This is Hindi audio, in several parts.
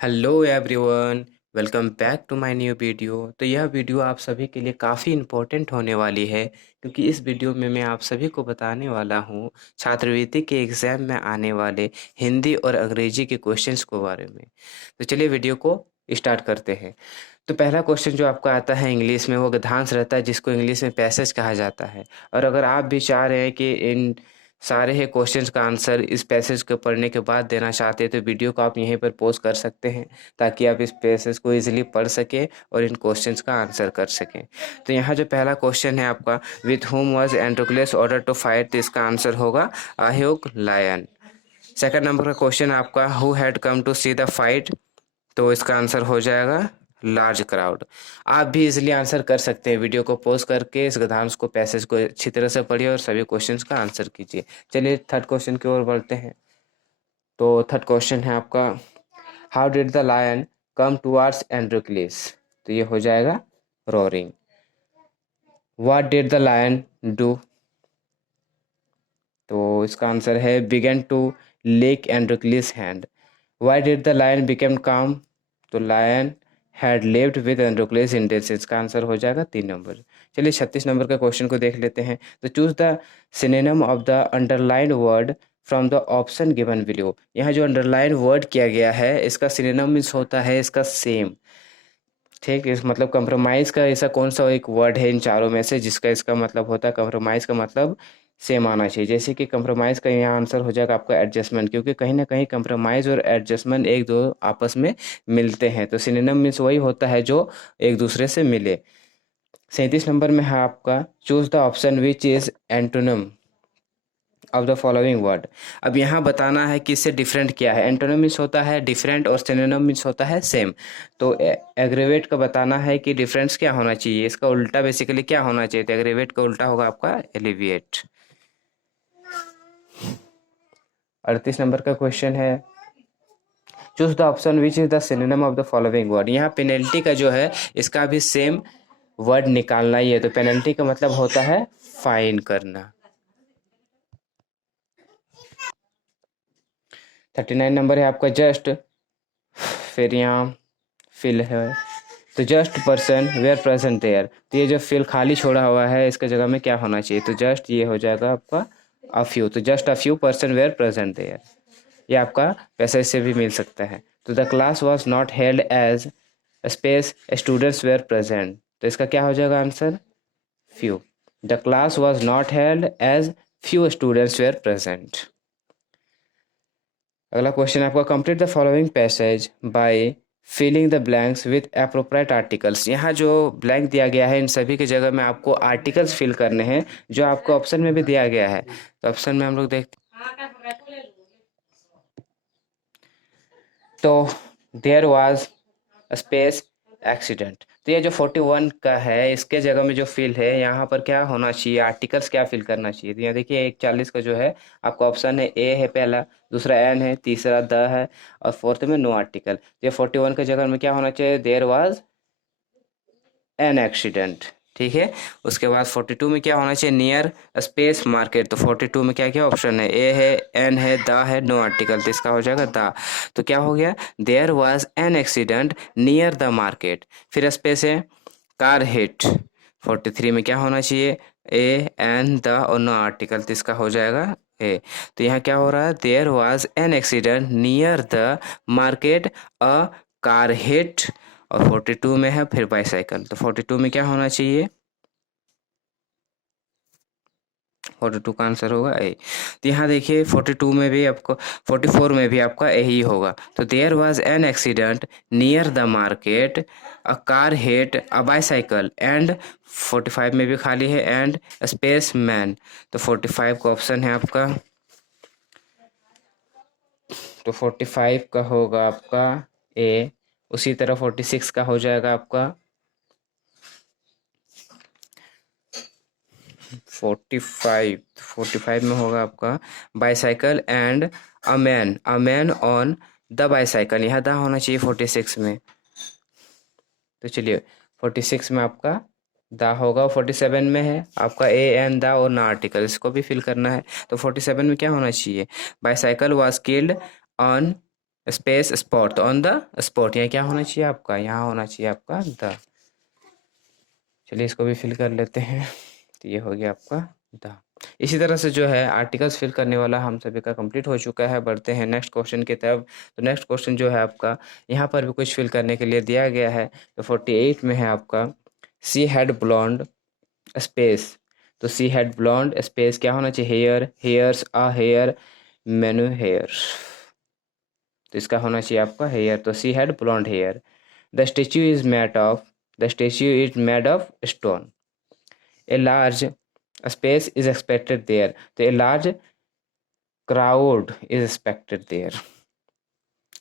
Hello everyone, welcome back to my new video. तो यह वीडियो आप सभी के लिए काफ़ी इम्पोर्टेंट होने वाली है, क्योंकि इस वीडियो में मैं आप सभी को बताने वाला हूँ छात्रवृत्ति के एग्ज़ाम में आने वाले हिंदी और अंग्रेजी के क्वेश्चंस के बारे में। तो चलिए वीडियो को स्टार्ट करते हैं। तो पहला क्वेश्चन जो आपका आता है इंग्लिश में, वो गद्यांश रहता है, जिसको इंग्लिश में पैसेज कहा जाता है। और अगर आप भी चाह रहे हैं कि इन सारे ही क्वेश्चंस का आंसर इस पैसेज को पढ़ने के बाद देना चाहते हैं, तो वीडियो को आप यहीं पर पॉज कर सकते हैं, ताकि आप इस पैसेज को इजीली पढ़ सकें और इन क्वेश्चंस का आंसर कर सकें। तो यहाँ जो पहला क्वेश्चन है आपका, with whom was Androcles order to fight, तो इसका आंसर होगा अह्यूग लायन। सेकंड नंबर का क्वेश्चन आपका, who had come to see the fight, तो इसका आंसर हो जाएगा लार्ज क्राउड। आप भी इजीली आंसर कर सकते हैं। वीडियो को पॉज करके इस गद्यांश को, पैसेज को अच्छी तरह से पढ़िए और सभी क्वेश्चंस का आंसर कीजिए। चलिए थर्ड क्वेश्चन की ओर बढ़ते हैं। तो थर्ड क्वेश्चन है आपका, how did the lion come towards Androcles, तो ये हो जाएगा roaring. What did the lion do, तो इसका आंसर है began to lick Androcles hand. Why did the lion become calm, तो lion had lived with Androcles in death, इसका आंसर हो जाएगा 3 नंबर। चलिए 36 नंबर का क्वेश्चन को देख लेते हैं। तो choose the synonym of the underlined word from the option given below. यहाँ जो अंडरलाइन वर्ड किया गया है, इसका सिनोनिम मीन्स होता है इसका सेम। ठीक, इस मतलब कंप्रोमाइज़ का ऐसा कौन सा एक वर्ड है इन चारों में से जिसका इसका मतलब होता है कंप्रोमाइज़ का मतलब सेम आना चाहिए। जैसे कि कंप्रोमाइज़ का यहाँ आंसर हो जाएगा आपका एडजस्टमेंट, क्योंकि कहीं ना कहीं कंप्रोमाइज़ और एडजस्टमेंट एक दो आपस में मिलते हैं। तो सिनोनिम मीन्स वही होता है जो एक दूसरे से मिले। 37 नंबर में है आपका, choose the option which is antonym of the following word. अब यहाँ बताना है कि इससे डिफरेंट क्या है। एंटोनिम मीन्स होता है डिफरेंट और सिनोनिम मीन्स होता है सेम। तो एग्रीवेट का बताना है कि डिफरेंस क्या होना चाहिए, इसका उल्टा बेसिकली क्या होना चाहिए। तो एग्रीवेट का उल्टा होगा आपका एलिविएट। 38 नंबर का क्वेश्चन है, choose the option which is the synonym of the following word. यहाँ पेनल्टी का जो है इसका भी सेम वर्ड निकालना ही है। तो पेनल्टी का मतलब होता है फाइन करना। 39 नंबर है आपका, जस्ट, फिर यहाँ फिल है, तो just person were present there. तो ये जो फिल खाली छोड़ा हुआ है, इसके जगह में क्या होना चाहिए, तो जस्ट ये हो जाएगा आपका अ फ्यू। तो just a few person were present there, ये आपका पैसे से भी मिल सकता है। तो the class was not held as space students were present, तो इसका क्या हो जाएगा answer, few. The class was not held as few students were present. अगला क्वेश्चन आपका, complete the following passage by filling the blanks with appropriate articles. यहाँ जो ब्लैंक दिया गया है इन सभी की जगह में आपको आर्टिकल्स फिल करने हैं, जो आपको ऑप्शन में भी दिया गया है। तो ऑप्शन में हम लोग देखते, तो देयर वाज स्पेस एक्सीडेंट। तो ये जो 41 का है, इसके जगह में जो फिल है यहाँ पर क्या होना चाहिए, आर्टिकल्स क्या फिल करना चाहिए। तो यहाँ देखिए 41 का जो है आपका ऑप्शन है ए है पहला, दूसरा एन है, तीसरा द है, और फोर्थ में नो आर्टिकल। ये 41 के जगह में क्या होना चाहिए, देयर वाज एन एक्सीडेंट। ठीक है, उसके बाद 42 में क्या होना चाहिए, नियर स्पेस मार्केट। तो 42 में क्या क्या ऑप्शन है, ए है, एन है, द है, नो आर्टिकल, तो इसका हो जाएगा द। तो क्या हो गया, there was an accident near the market, फिर स्पेस है, कार हिट। 43 में क्या होना चाहिए, ए, एन, द और नो आर्टिकल, तो इसका हो जाएगा ए। तो यहाँ क्या हो रहा है, there was an accident near the market, a car hit, और 42 में है फिर बाईसाइकिल। तो 42 में क्या होना चाहिए, 42 का आंसर होगा ए। तो यहाँ देखिए 42 में भी आपको, 44 में भी आपका ए ही होगा। तो there was an accident near the market, a car hit a bicycle, and 45 में भी खाली है, एंड स्पेस मैन। तो 45 का ऑप्शन है आपका, तो 45 का होगा आपका ए। उसी तरह 46 का हो जाएगा आपका 45 में होगा आपका bicycle and a man on the bicycle, यहाँ द होना चाहिए 46 में। तो चलिए 46 में आपका द होगा, 47 में है आपका ए एन द और ना आर्टिकल, इसको भी फिल करना है। तो 47 में क्या होना चाहिए, bicycle was killed on space spot, तो ऑन द स्पॉट, यहाँ क्या होना चाहिए आपका, यहाँ होना चाहिए आपका द। चलिए इसको भी फिल कर लेते हैं, तो ये हो गया आपका द। इसी तरह से जो है आर्टिकल्स फिल करने वाला हम सभी का कंप्लीट हो चुका है। बढ़ते हैं नेक्स्ट क्वेश्चन की तरफ। तो नेक्स्ट क्वेश्चन जो है आपका, यहाँ पर भी कुछ फिल करने के लिए दिया गया है। तो 48 में है आपका, सी हैड ब्लॉन्ड स्पेस, तो सी हैड ब्लॉन्ड स्पेस क्या होना चाहिए, hair, hairs a hair, menu hair, तो इसका होना चाहिए आपका हेयर, तो she had blonde hair. The statue is made of, the statue is made of stone. A large space is expected there, तो a large crowd is expected there.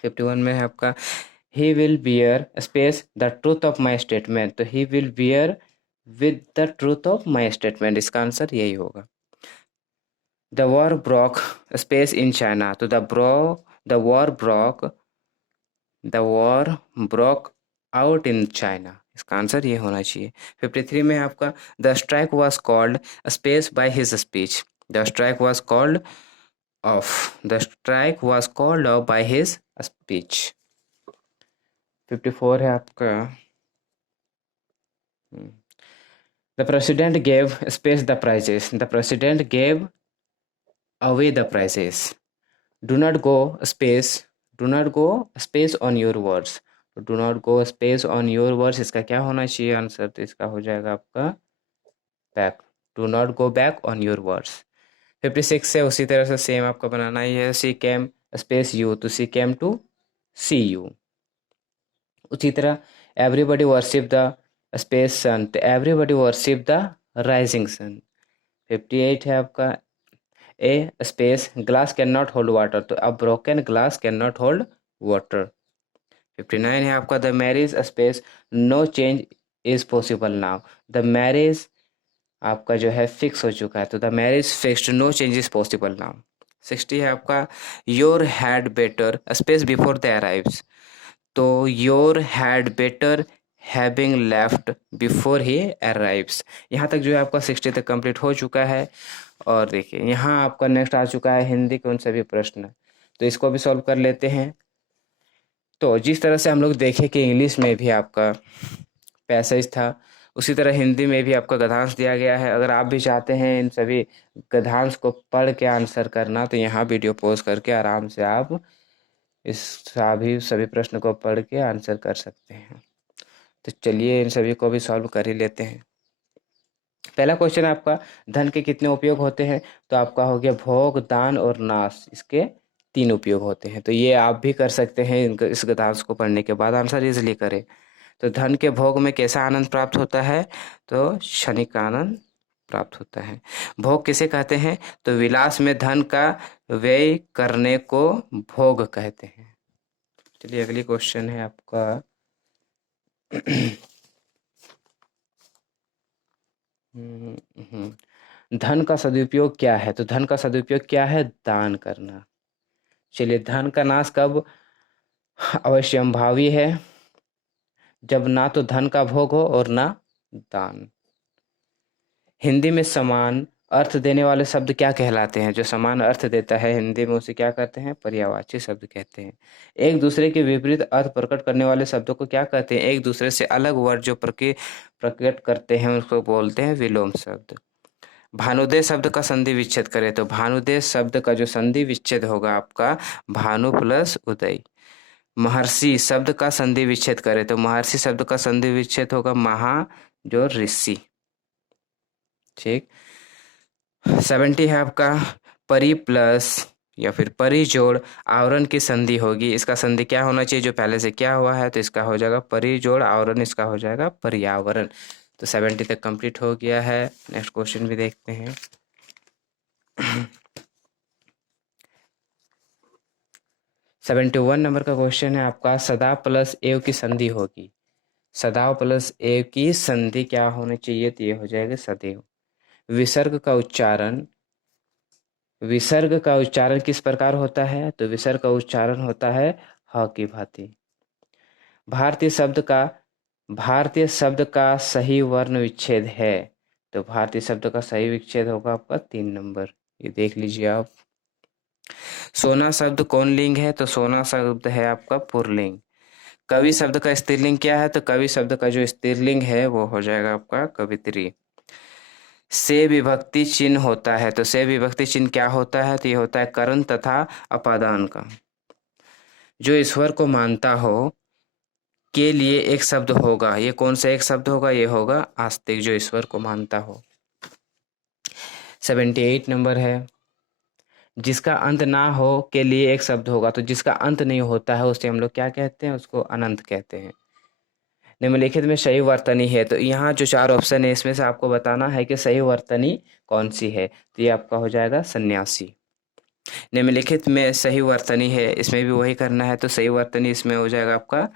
51 में है आपका, he will bear space the truth of my statement, तो he will bear with the truth of my statement, इसका आंसर यही होगा। The war broke space in China, तो the war broke out in China, इसका आंसर ये होना चाहिए। 53 में आपका, the strike was called space by his speech, the strike was called off, the strike was called off by his speech. 54 है आपका, the president gave space the prizes, the president gave away the prizes. Do not go space, do not go space on your words, do not go space on your words, इसका क्या होना चाहिए आंसर, तो इसका हो जाएगा आपका back, do not go back on your words. 56 से उसी तरह से सेम आपका बनाना ही है, सी केम स्पेस यू, तो सी केम टू सी यू। उसी तरह everybody worship the space sun, तो everybody worship the rising sun. 58 है आपका, a space glass can not hold water, तो अब broken glass can not hold water. 59 है आपका, the marriage space no change is possible now, the marriage आपका जो है फिक्स हो चुका है, तो the marriage fixed no change is possible now. 60 है आपका, your had better space before the arrives, तो your had better having left before he arrives. यहाँ तक जो है आपका 60 तक कंप्लीट हो चुका है। और देखिए यहाँ आपका नेक्स्ट आ चुका है हिंदी के उन सभी प्रश्न, तो इसको भी सॉल्व कर लेते हैं। तो जिस तरह से हम लोग देखें कि इंग्लिश में भी आपका पैसेज था, उसी तरह हिंदी में भी आपका गद्यांश दिया गया है। अगर आप भी चाहते हैं इन सभी गद्यांश को पढ़ के आंसर करना, तो यहाँ वीडियो पॉज करके आराम से आप इस सभी प्रश्न को पढ़ के आंसर कर सकते हैं। तो चलिए इन सभी को भी सॉल्व कर ही लेते हैं। पहला क्वेश्चन है आपका, धन के कितने उपयोग होते हैं, तो आपका हो गया भोग, दान और नाश, इसके 3 उपयोग होते हैं। तो ये आप भी कर सकते हैं, इस गद्यांश को पढ़ने के बाद आंसर इजिली करें। तो धन के भोग में कैसा आनंद प्राप्त होता है, तो क्षणिक आनंद प्राप्त होता है। भोग किसे कहते हैं, तो विलास में धन का व्यय करने को भोग कहते हैं। चलिए अगली क्वेश्चन है आपका धन का सदुपयोग क्या है, तो धन का सदुपयोग क्या है, दान करना। चलिए धन का नाश कब अवश्यंभावी है, जब ना तो धन का भोग हो और ना दान। हिंदी में समान अर्थ देने वाले शब्द क्या कहलाते हैं, जो समान अर्थ देता है हिंदी में उसे क्या कहते हैं, पर्यायवाची शब्द कहते हैं। एक दूसरे के विपरीत अर्थ प्रकट करने वाले शब्दों को क्या कहते हैं, एक दूसरे से अलग वर्ड जो प्रकट करते हैं उसको बोलते हैं विलोम शब्द। भानुदेव शब्द का संधि विच्छेद करें, तो भानुदेव शब्द का जो संधि विच्छेद होगा आपका भानु प्लस उदय। महर्षि शब्द का संधि विच्छेद करें, तो महर्षि शब्द का संधि विच्छेद होगा महा जो ऋषि। ठीक। 70 है आपका, परि प्लस या फिर परि जोड़ आवरण की संधि होगी, इसका संधि क्या होना चाहिए, जो पहले से क्या हुआ है, तो इसका हो जाएगा परि जोड़ आवरण, इसका हो जाएगा पर्यावरण। तो 70 तक कंप्लीट हो गया है। नेक्स्ट क्वेश्चन भी देखते हैं। 71 नंबर का क्वेश्चन है आपका, सदा प्लस एव की संधि होगी, सदा प्लस एव की संधि क्या होनी चाहिए, तो ये हो जाएगा सदैव। विसर्ग का उच्चारण किस प्रकार होता है, तो विसर्ग का उच्चारण होता है ह की भांति। भारतीय शब्द का सही वर्ण विच्छेद है, तो भारतीय शब्द का सही विच्छेद होगा आपका 3 नंबर, ये देख लीजिए आप। सोना शब्द कौन लिंग है? तो सोना शब्द है आपका पुल्लिंग। कवि शब्द का स्त्रीलिंग क्या है? तो कवि शब्द का जो स्त्रीलिंग है वो हो जाएगा आपका कवित्री। से विभक्ति चिन्ह होता है, तो से विभक्ति चिन्ह क्या होता है? तो ये होता है करण तथा अपादान का। जो ईश्वर को मानता हो के लिए एक शब्द होगा, ये कौन सा एक शब्द होगा? ये होगा आस्तिक, जो ईश्वर को मानता हो। 78 नंबर है, जिसका अंत ना हो के लिए एक शब्द होगा, तो जिसका अंत नहीं होता है उसे हम लोग क्या कहते हैं? उसको अनंत कहते हैं। निम्नलिखित में सही वर्तनी है, तो यहाँ जो 4 ऑप्शन है इसमें से आपको बताना है कि सही वर्तनी कौन सी है। तो ये आपका हो जाएगा सन्यासी। निम्नलिखित में सही वर्तनी है, इसमें भी वही करना है, तो सही वर्तनी इसमें हो जाएगा आपका।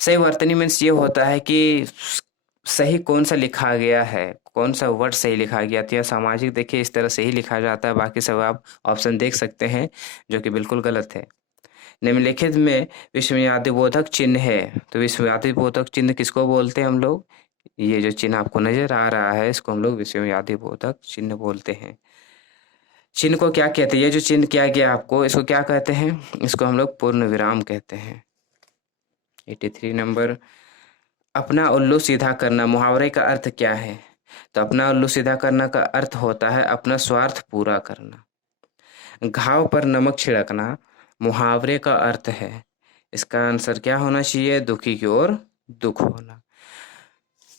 सही वर्तनी मीन्स ये होता है कि सही कौन सा लिखा गया है, कौन सा वर्ड सही लिखा गया। तो यह सामाजिक देखिए इस तरह से ही लिखा जाता है, बाकी सब आप ऑप्शन देख सकते हैं जो कि बिल्कुल गलत है। निम्नलिखित में विस्मयादि बोधक चिन्ह है, तो विस्मयादि बोधक चिन्ह किसको बोलते हैं हम लोग? ये जो चिन्ह आपको नजर आ रहा है इसको हम लोग विस्मयादि बोधक चिन्ह बोलते हैं। चिन्ह को क्या कहते हैं? ये जो चिन्ह किया गया आपको इसको क्या कहते हैं? इसको हम लोग पूर्ण विराम कहते हैं। 83 नंबर, अपना उल्लू सीधा करना मुहावरे का अर्थ क्या है? तो अपना उल्लू सीधा करना का अर्थ होता है अपना स्वार्थ पूरा करना। घाव पर नमक छिड़कना मुहावरे का अर्थ है। इसका आंसर क्या होना चाहिए? दुखी की ओर दुख होना।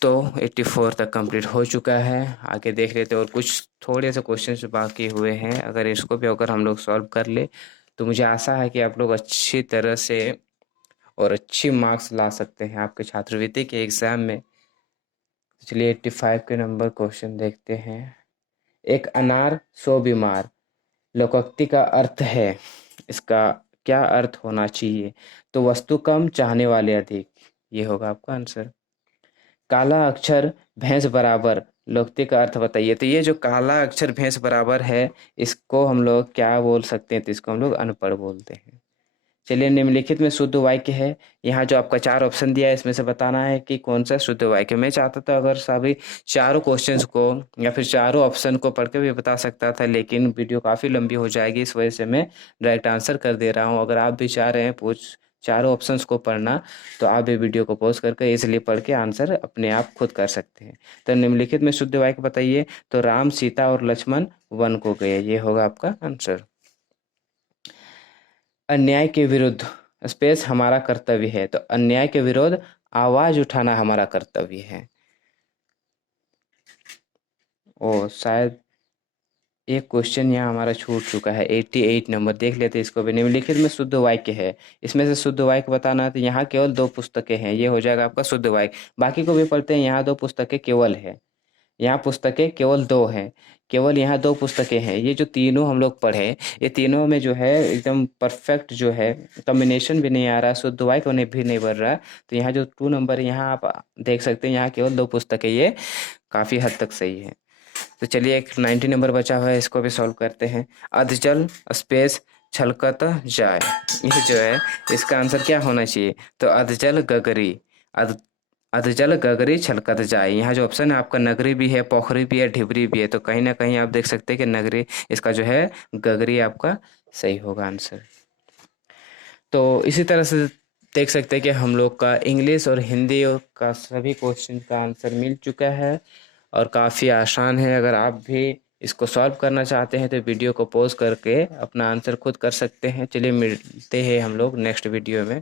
तो 84 तक कंप्लीट हो चुका है, आगे देख लेते हैं। और कुछ थोड़े से क्वेश्चंस बाकी हुए हैं, अगर इसको भी अगर हम लोग सॉल्व कर ले तो मुझे आशा है कि आप लोग अच्छी तरह से और अच्छी मार्क्स ला सकते हैं आपके छात्रवृत्ति के एग्जाम में। चलिए 85 के नंबर क्वेश्चन देखते हैं। एक अनार सो बीमार, लोकोक्ति का अर्थ है, इसका क्या अर्थ होना चाहिए? तो वस्तु कम चाहने वाले अधिक, ये होगा आपका आंसर। काला अक्षर भैंस बराबर, लोकोक्ति का अर्थ बताइए। तो ये जो काला अक्षर भैंस बराबर है इसको हम लोग क्या बोल सकते हैं? तो इसको हम लोग अनपढ़ बोलते हैं। चलिए निम्नलिखित में शुद्ध वाक्य है, यहाँ जो आपका 4 ऑप्शन दिया है इसमें से बताना है कि कौन सा शुद्ध वाक्य। मैं चाहता था अगर सभी चारों क्वेश्चंस को या फिर चारों ऑप्शन को पढ़ के भी बता सकता था, लेकिन वीडियो काफ़ी लंबी हो जाएगी, इस वजह से मैं डायरेक्ट आंसर कर दे रहा हूँ। अगर आप भी चाह रहे हैं चारों ऑप्शंस को पढ़ना तो आप भी वीडियो को पॉज करके इसलिए पढ़ के आंसर अपने आप खुद कर सकते हैं। तो निम्नलिखित में शुद्ध वाक्य बताइए। तो राम सीता और लक्ष्मण वन को गए, ये होगा आपका आंसर। अन्याय के विरुद्ध स्पेस हमारा कर्तव्य है, तो अन्याय के विरुद्ध आवाज उठाना हमारा कर्तव्य है। ओ शायद एक क्वेश्चन यहाँ हमारा छूट चुका है, 88 नंबर देख लेते हैं इसको भी। निम्नलिखित में शुद्ध वाक्य है, इसमें से शुद्ध वाक्य बताना है। तो यहाँ केवल 2 पुस्तकें हैं, ये हो जाएगा आपका शुद्ध वाक्य। बाकी को भी पढ़ते हैं। यहाँ 2 पुस्तकें केवल है, यहाँ पुस्तकें केवल 2 हैं, केवल यहाँ 2 पुस्तकें हैं। ये जो तीनों हम लोग पढ़े, ये तीनों में जो है एकदम परफेक्ट जो है कॉम्बिनेशन भी नहीं आ रहा, शुद्ध वाक्य उन्हें भी नहीं बढ़ रहा। तो यहाँ जो 2 नंबर है यहाँ आप देख सकते हैं, यहाँ केवल 2 पुस्तकें, ये काफ़ी हद तक सही है। तो चलिए एक 90 नंबर बचा हुआ है, इसको भी सॉल्व करते हैं। अधजल स्पेस छलकत जाए, ये जो है इसका आंसर क्या होना चाहिए? तो अधजल गगरी, अध अधजल गगरी छलकत जाए। यहाँ जो ऑप्शन है आपका नगरी भी है, पोखरी भी है, ढिबरी भी है, तो कहीं ना कहीं आप देख सकते हैं कि नगरी, इसका जो है गगरी आपका सही होगा आंसर। तो इसी तरह से देख सकते हैं कि हम लोग का इंग्लिश और हिंदी का सभी क्वेश्चन का आंसर मिल चुका है और काफ़ी आसान है। अगर आप भी इसको सॉल्व करना चाहते हैं तो वीडियो को पॉज करके अपना आंसर खुद कर सकते हैं। चलिए मिलते हैं हम लोग नेक्स्ट वीडियो में।